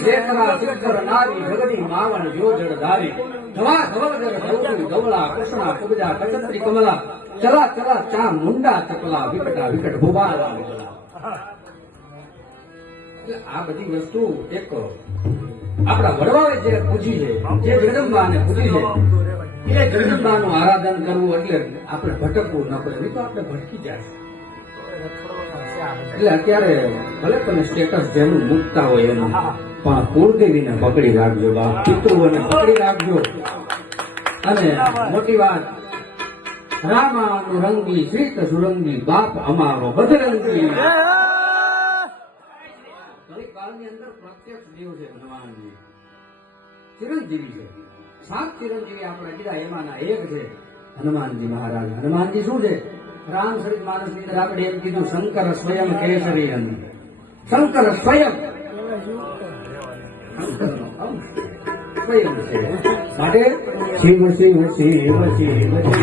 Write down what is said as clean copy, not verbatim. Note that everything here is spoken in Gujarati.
શેખરા સિદ્ધર નારી જગની માવણ જોજડ ધારી ધવા ધવલગર ધવલી ધવલા કૃષ્ણા કુબજા કચત્રી કમલા ચલા ચલા ચા મુંડા ચપલા વિકટા વિકટ ભુવાલા એટલે આ બધી વસ્તુ એક આપણા વડવાએ જે પૂજી છે જે જગદંબાને પૂજી છે એ જગદંબાનું આરાધન કરવું એટલે આપણે ભટકવું ન પડે નહીં તો આપણે ભટકી જાય એટલે અત્યારે ભલે તમે સ્ટેટસ જેનું મૂકતા હોય એનું પણ કુળદેવીને પકડી રાખજો બાપ પિતૃઓને પકડી રાખજો અને મોટી વાત રામાનું રંગી શ્રીત સુરંગી બાપ અમારો બજરંગી કાળની અંદર પ્રત્યક્ષ દેવ છે હનુમાનજી ચિરંજીવી છે 7 ચિરંજીવી આપણે કીધા એમાંના એક છે હનુમાનજી મહારાજ હનુમાનજી શું છે રામ સરિત માનસની અંદર આપણે એમ કીધું શંકર સ્વયં કેસરી શંકર સ્વયં સ્વયં છે માટે શિવ શિવ શિવ શિવ શિવ